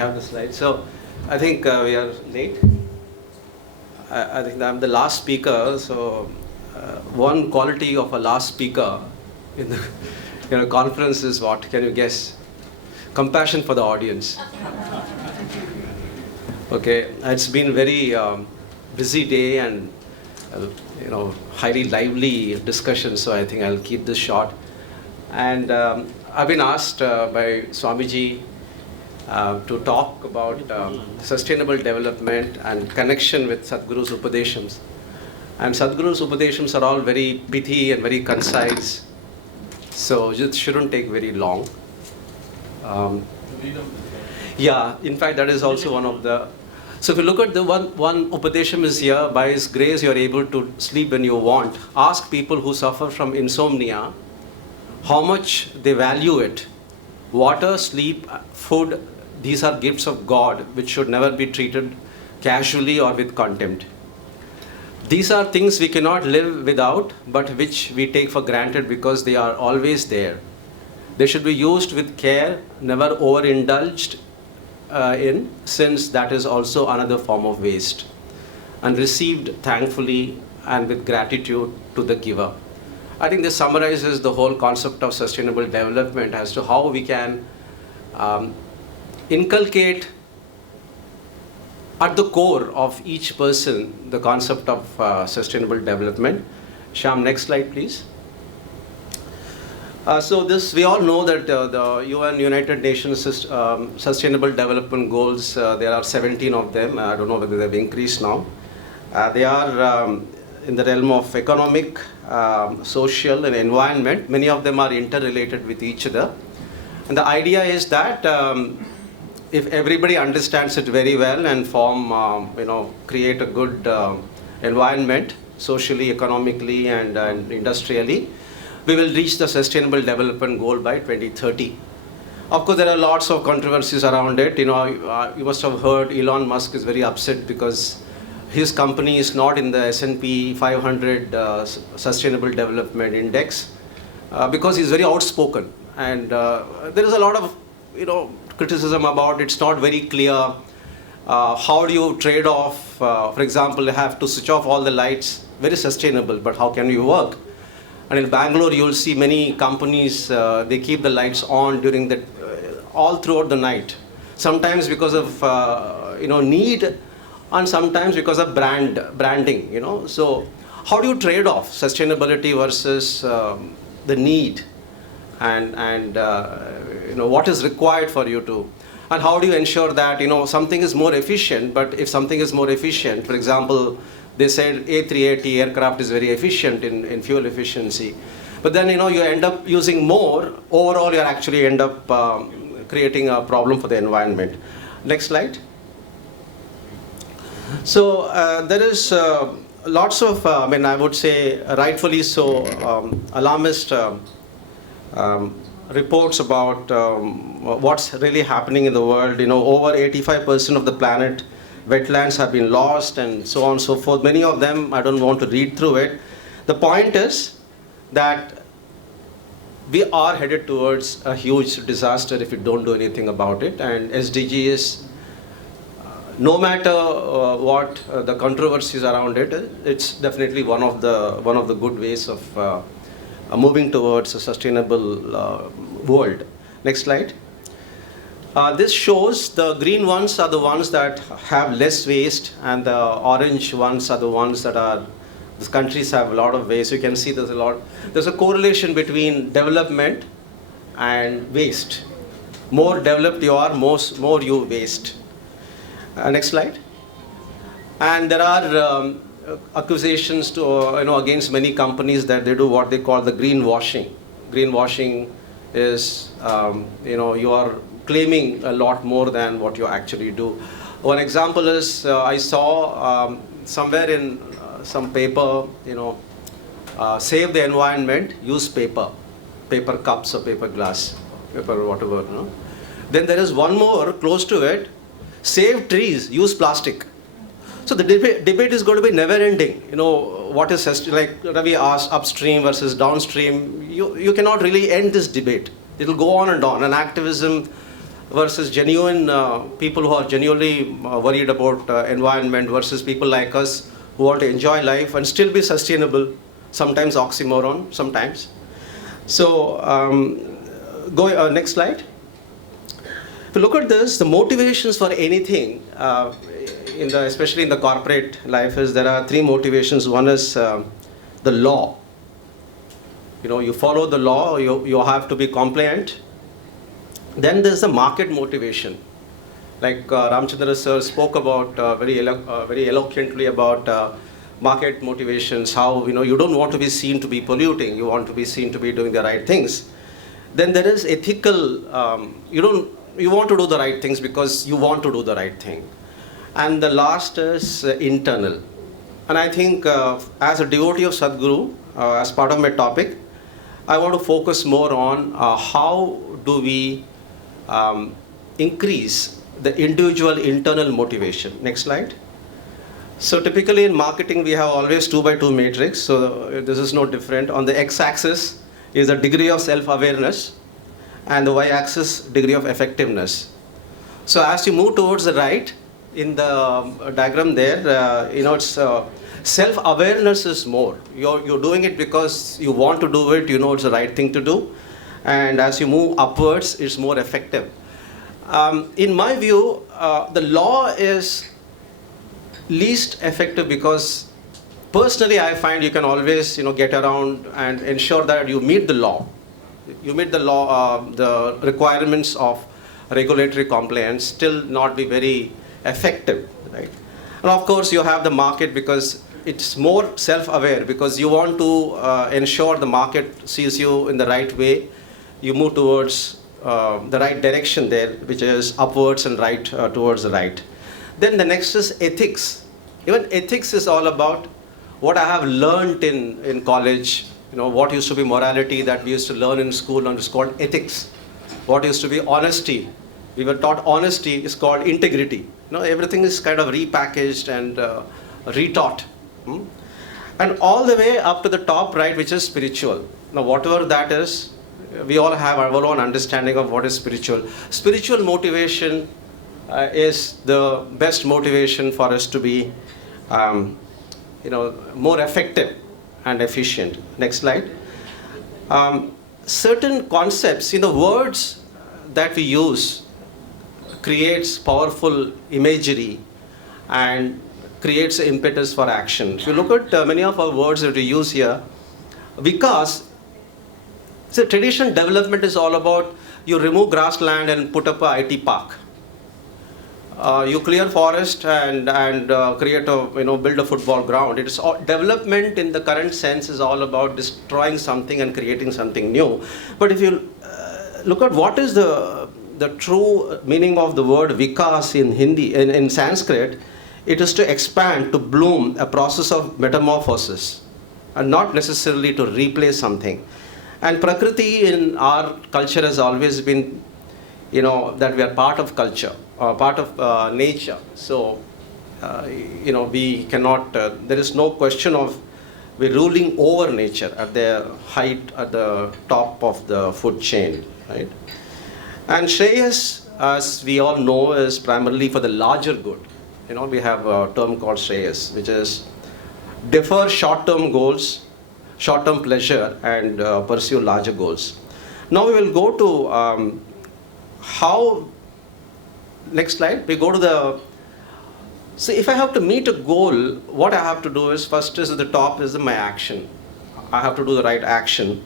have the slide. So I think we are late. I think I'm the last speaker. So one quality of a last speaker in the conference is what? Can you guess? Compassion for the audience. Okay, it's been very busy day and highly lively discussion. So I think I'll keep this short. And I've been asked by Swamiji to talk about sustainable development and connection with Sadhguru's Upadeshams. And Sadhguru's Upadeshams are all very pithy and very concise, so it shouldn't take very long. Yeah, in fact, that is also one of the... So if you look at the one Upadesham is here, by His grace you are able to sleep when you want. Ask people who suffer from insomnia how much they value it. Water, sleep, food, these are gifts of God which should never be treated casually or with contempt. These are things we cannot live without, but which we take for granted because they are always there. They should be used with care, never overindulged in, since that is also another form of waste, and received thankfully and with gratitude to the giver. I think this summarizes the whole concept of sustainable development as to how we can inculcate at the core of each person the concept of sustainable development. Shyam, next slide please. So this, we all know that the UN United Nations Sustainable Development Goals, there are 17 of them. I don't know whether they've increased now. They are in the realm of economic, social and environment. Many of them are interrelated with each other. And the idea is that if everybody understands it very well and create a good environment, socially, economically and industrially, we will reach the sustainable development goal by 2030. Of course, there are lots of controversies around it. You must have heard Elon Musk is very upset because his company is not in the S&P 500 Sustainable Development Index because he's very outspoken. And there is a lot of criticism about it's not very clear. How do you trade off? For example, you have to switch off all the lights. Very sustainable, but how can you work? And in Bangalore, you'll see many companies, they keep the lights on during all throughout the night. Sometimes because of need, and sometimes because of branding. So how do you trade off sustainability versus the need, and what is required for you to, and how do you ensure that something is more efficient? But if something is more efficient, for example, they said A380 aircraft is very efficient in fuel efficiency, but then you end up using more. Overall, you actually end up creating a problem for the environment. Next slide. So there is lots of, I would say rightfully so, alarmist reports about what's really happening in the world. Over 85% of the planet wetlands have been lost and so on and so forth. Many of them, I don't want to read through it. The point is that we are headed towards a huge disaster if we don't do anything about it. And SDGs, no matter what the controversies around it, it's definitely one of the good ways of moving towards a sustainable world. Next slide. This shows the green ones are the ones that have less waste, and the orange ones are the ones that are, the countries have a lot of waste. You can see there's a correlation between development and waste. More developed you are, more you waste. Next slide. And there are accusations against many companies that they do what they call the greenwashing. Greenwashing is you are claiming a lot more than what you actually do. One example is I saw somewhere in some paper, save the environment, use paper cups or paper glass, paper whatever. Then there is one more close to it, save trees, use plastic. So the debate is going to be never ending. What is, like Ravi asked, upstream versus downstream. You cannot really end this debate. It will go on and on. And activism versus genuine people who are genuinely worried about environment versus people like us who want to enjoy life and still be sustainable, sometimes oxymoron, sometimes. So, next slide. If you look at this, the motivations for anything, especially in the corporate life, is there are three motivations. One is the law. You follow the law, you have to be compliant. Then there's the market motivation. Like Ramchandra sir spoke about very eloquently about market motivations, how you don't want to be seen to be polluting, you want to be seen to be doing the right things. Then there is ethical, you want to do the right things because you want to do the right thing. And the last is internal. And I think as a devotee of Sadhguru, as part of my topic, I want to focus more on how do we increase the individual internal motivation. Next slide. So typically in marketing, we have always 2x2 matrix. So this is no different. On the x-axis is the degree of self-awareness, and the y-axis degree of effectiveness. So as you move towards the right, in the diagram there, it's self-awareness is more. You're doing it because you want to do it, it's the right thing to do. And as you move upwards, it's more effective. In my view, the law is least effective because personally I find you can always get around and ensure that you meet the law. You meet the law, the requirements of regulatory compliance, still not be very effective, right? And of course you have the market because it's more self-aware, because you want to ensure the market sees you in the right way. You move towards the right direction there, which is upwards and right towards the right. Then the next is ethics. Even ethics is all about what I have learned in college. What used to be morality that we used to learn in school, and it's called ethics. What used to be honesty, we were taught honesty is called integrity. Everything is kind of repackaged and retaught. And all the way up to the top right, which is spiritual. Now whatever that is, we all have our own understanding of what is spiritual. Spiritual motivation is the best motivation for us to be more effective and efficient. Next slide. Certain concepts, words that we use creates powerful imagery and creates impetus for action. If you look at many of our words that we use here, because traditional development is all about you remove grassland and put up a IT park. You clear forest and create build a football ground. It is all, development in the current sense is all about destroying something and creating something new. But if you look at what is the true meaning of the word vikas in Hindi, in Sanskrit, it is to expand, to bloom, a process of metamorphosis, and not necessarily to replace something. And Prakriti in our culture has always been, that we are part of culture, part of nature. So, we cannot, there is no question of we're ruling over nature at the height, at the top of the food chain, right? And Shreyas, as we all know, is primarily for the larger good. We have a term called Shreyas, which is defer short-term goals, short-term pleasure, and pursue larger goals. Now we will go to how, next slide, we go to the, see, if I have to meet a goal, what I have to do is, first is at the top is my action. I have to do the right action.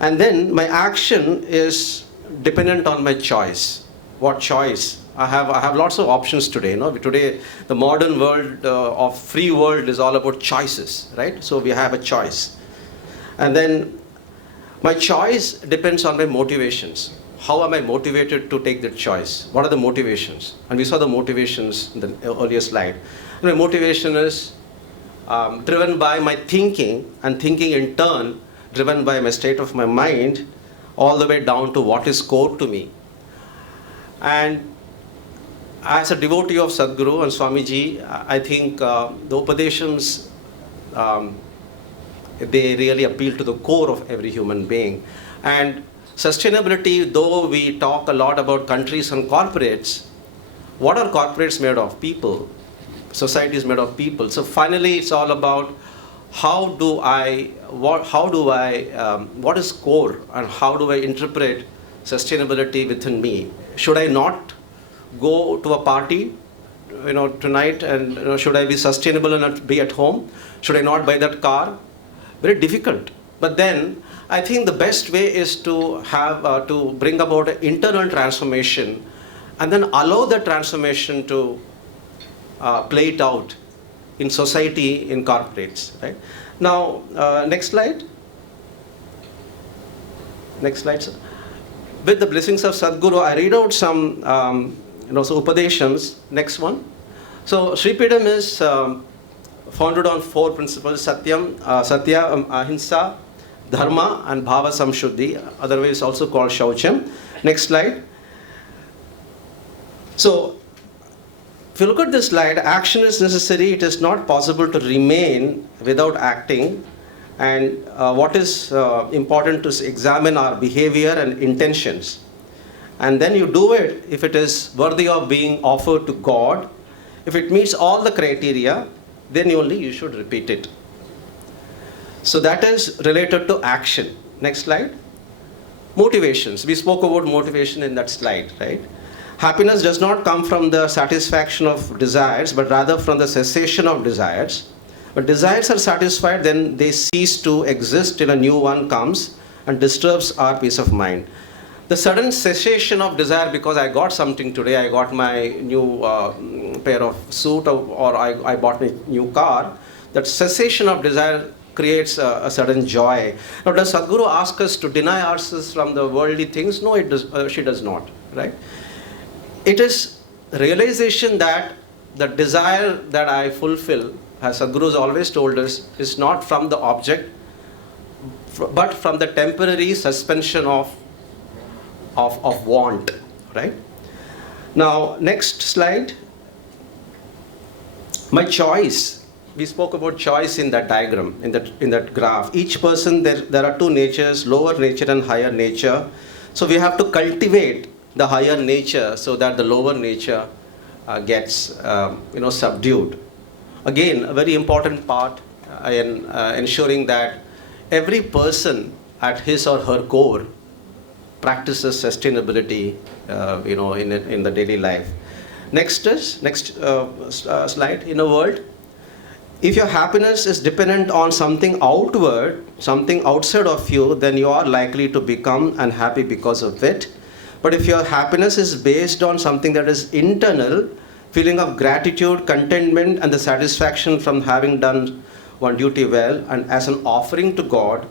And then my action is dependent on my choice. What choice? I have lots of options today. Today, the modern world of free world is all about choices, right? So we have a choice. And then my choice depends on my motivations. How am I motivated to take that choice? What are the motivations? And we saw the motivations in the earlier slide. And my motivation is driven by my thinking, and thinking in turn driven by my state of my mind, all the way down to what is core to me. And as a devotee of Sadhguru and Swamiji, I think the Upadeshams, they really appeal to the core of every human being. And sustainability, though we talk a lot about countries and corporates, what are corporates made of? People. Society is made of people. So finally, it's all about what is core and how do I interpret sustainability within me? Should I not go to a party, tonight, and should I be sustainable and not be at home? Should I not buy that car? Very difficult. But then I think the best way is to have to bring about an internal transformation, and then allow the transformation to play it out in society, in corporates. Right? Now, next slide. Next slide, sir. With the blessings of Sadhguru, I read out some so Upadeshams. Next one. So Sri PEETAM is founded on 4 principles: Satyam, Satya, Ahimsa, Dharma, and Bhava Samshuddhi, otherwise also called Shaucham. Next slide. So, if you look at this slide, action is necessary. It is not possible to remain without acting. And what is important to examine our behavior and intentions. And then you do it if it is worthy of being offered to God. If it meets all the criteria, then only you should repeat it. So that is related to action. Next slide. Motivations. We spoke about motivation in that slide, right? Happiness does not come from the satisfaction of desires, but rather from the cessation of desires. When desires are satisfied, then they cease to exist till a new one comes and disturbs our peace of mind. The sudden cessation of desire, because I got something today, I got my new pair of suit, or I bought a new car, that cessation of desire creates a sudden joy. Now, does Sadhguru ask us to deny ourselves from the worldly things? No, she does not, right? It is realization that the desire that I fulfill, as Sadhguru has always told us, is not from the object, but from the temporary suspension of want, right? Now, next slide. My choice. We spoke about choice in that diagram, in that graph. Each person, there are 2 natures, lower nature and higher nature. So we have to cultivate the higher nature so that the lower nature gets subdued. Again, a very important part in ensuring that every person at his or her core practices sustainability, in the daily life. Next slide. In a world, if your happiness is dependent on something outward, something outside of you, then you are likely to become unhappy because of it. But if your happiness is based on something that is internal, feeling of gratitude, contentment, and the satisfaction from having done one duty well, and as an offering to God,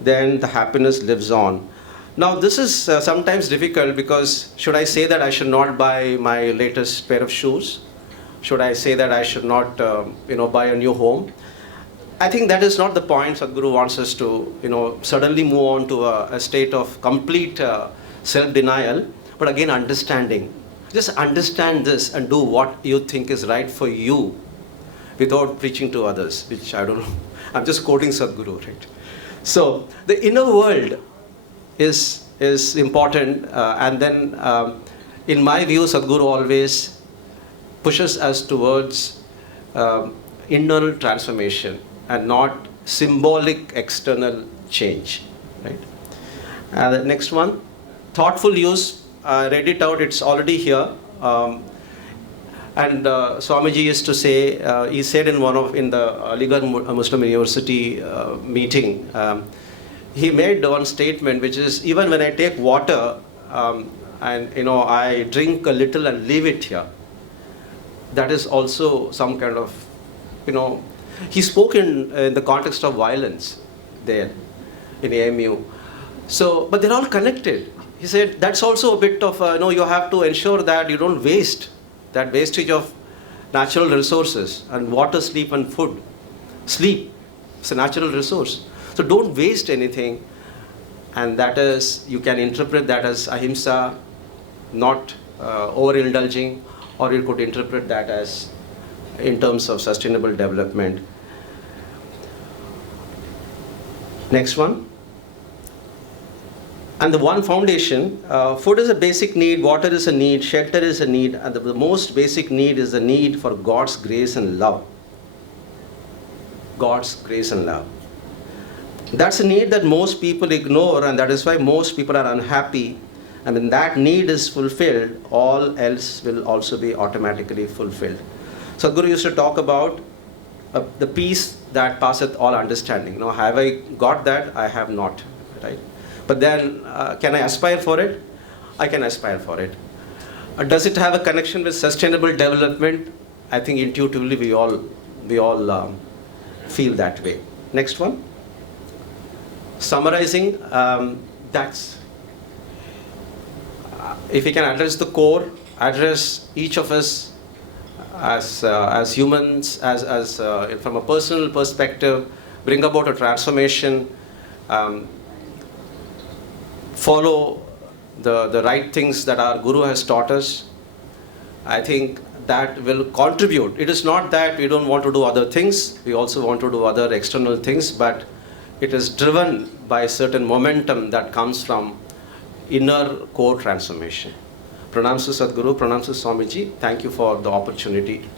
then the happiness lives on. Now, this is sometimes difficult, because should I say that I should not buy my latest pair of shoes? Should I say that I should not, buy a new home? I think that is not the point. Sadhguru wants us to, suddenly move on to a state of complete self-denial, but again, understanding. Just understand this and do what you think is right for you without preaching to others, which I don't know. I'm just quoting Sadhguru, right? So the inner world is important, and then in my view, Sadhguru always pushes us towards internal transformation and not symbolic external change, right? The next one, thoughtful use. Read it out, it's already here. And Swamiji used to say, he said in the Aligarh Muslim University meeting, he made one statement, which is, even when I take water and I drink a little and leave it here, that is also some kind of, he spoke in the context of violence there in AMU. So, but they're all connected. He said that's also a bit of, you have to ensure that you don't waste that wastage of natural resources, and water, sleep, and food. Sleep is a natural resource. So don't waste anything, and that is, you can interpret that as ahimsa, not overindulging, or you could interpret that as in terms of sustainable development. Next one. And the one foundation, food is a basic need, water is a need, shelter is a need, and the most basic need is the need for God's grace and love. God's grace and love. That's a need that most people ignore, and that is why most people are unhappy. And when that need is fulfilled, all else will also be automatically fulfilled. Sadhguru used to talk about the peace that passeth all understanding. Now, have I got that? I have not, right? But then, can I aspire for it? I can aspire for it. Does it have a connection with sustainable development? I think intuitively we all feel that way. Next one. Summarizing, that's, if we can address the core, address each of us as humans, from a personal perspective, bring about a transformation, follow the right things that our Guru has taught us, I think that will contribute. It is not that we don't want to do other things, we also want to do other external things, but it is driven by a certain momentum that comes from inner core transformation. Pranams to Sadhguru, pranams to Swamiji. Thank you for the opportunity.